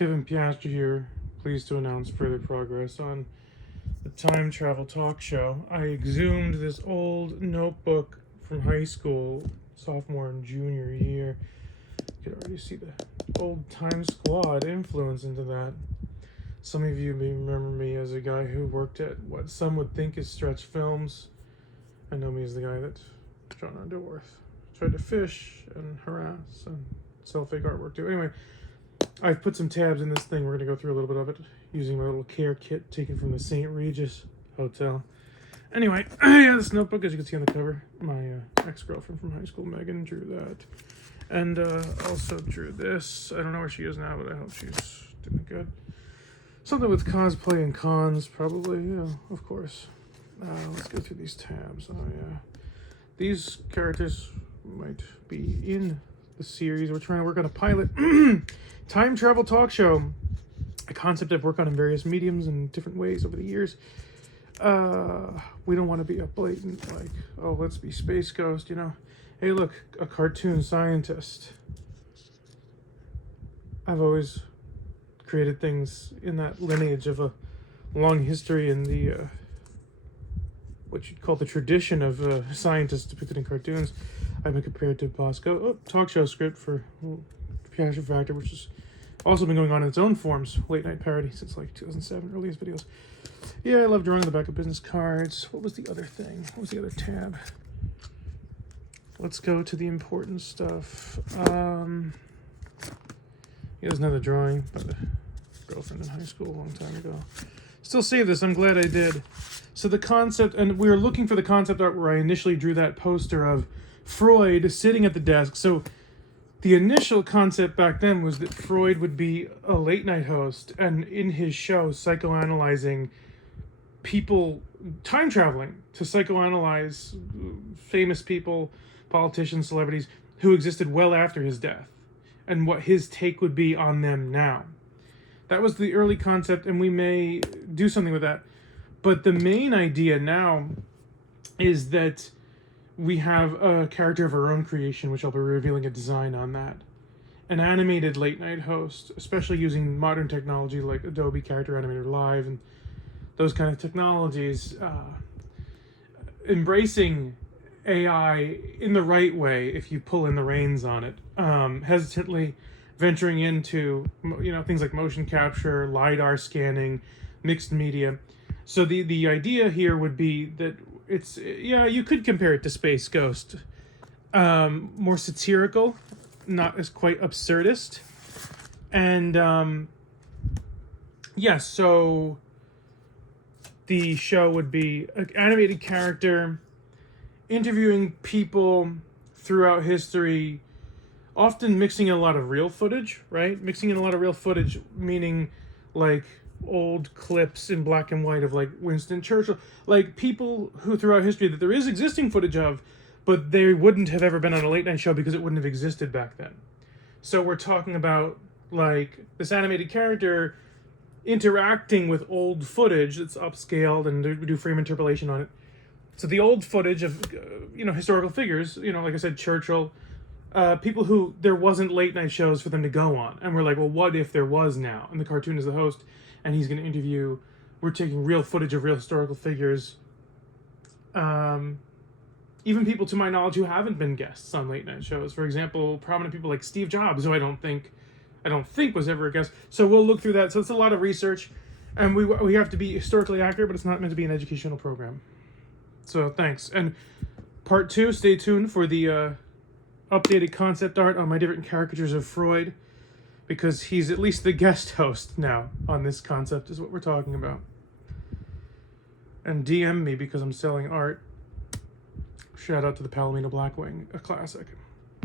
Kevin Piastri here, pleased to announce further progress on the time travel talk show. I exhumed this old notebook from high school, sophomore and junior year. You can already see the old Time Squad influence into that. Some of you may remember me as a guy who worked at what some would think is Stretch Films. I know me as the guy that John Underworth tried to fish and harass and sell fake artwork to. Anyway, I've put some tabs in this thing. We're going to go through a little bit of it using my little care kit taken from the St. Regis Hotel. Anyway, yeah, this notebook, as you can see on the cover, my ex-girlfriend from high school, Megan, drew that. And also drew this. I don't know where she is now, but I hope she's doing good. Something with cosplay and cons, probably, of course. Let's go through these tabs. Oh, yeah. These characters might be in the series. We're trying to work on a pilot time travel talk show, a concept I've worked on in various mediums and different ways over the years. We don't want to be a blatant, like, oh, let's be Space Ghost, Hey, look, a cartoon scientist. I've always created things in that lineage of a long history in the what you'd call the tradition of scientists depicted in cartoons. I've been compared to Bosco. Talk show script for Passion Factor, which has also been going on in its own forms, late night parody since like 2007, earliest videos. Yeah, I love drawing on the back of business cards. What was the other thing? What was the other tab? Let's go to the important stuff. Here's another drawing by the girlfriend in high school a long time ago. Still save this, I'm glad I did. So the concept, and we were looking for the concept art where I initially drew that poster of Freud sitting at the desk. So the initial concept back then was that Freud would be a late night host and in his show psychoanalyzing people, time traveling to psychoanalyze famous people, politicians, celebrities who existed well after his death and what his take would be on them now. That was the early concept, and we may do something with that. But the main idea now is that we have a character of our own creation, which I'll be revealing a design on that. An animated late night host, especially using modern technology like Adobe Character Animator Live and those kind of technologies, embracing AI in the right way if you pull in the reins on it, hesitantly venturing into things like motion capture, LiDAR scanning, mixed media. So the idea here would be that it's, you could compare it to Space Ghost, more satirical, not as quite absurdist, and so the show would be an animated character interviewing people throughout history, often mixing in a lot of real footage, right? Mixing in a lot of real footage, meaning like old clips in black and white of like Winston Churchill, like people who throughout history that there is existing footage of, but they wouldn't have ever been on a late night show because it wouldn't have existed back then. So we're talking about like this animated character interacting with old footage that's upscaled, and we do frame interpolation on it. So the old footage of, historical figures, like I said, Churchill, people who there wasn't late night shows for them to go on. And we're like, well, what if there was now? And the cartoon is the host, and he's going to interview. We're taking real footage of real historical figures. Even people, to my knowledge, who haven't been guests on late night shows. For example, prominent people like Steve Jobs, who I don't think was ever a guest. So we'll look through that. So it's a lot of research, and we have to be historically accurate, but it's not meant to be an educational program. So thanks. And part 2, stay tuned for the updated concept art on my different caricatures of Freud, because he's at least the guest host now on this concept is what we're talking about. And DM me because I'm selling art. Shout out to the Palomino Blackwing, a classic.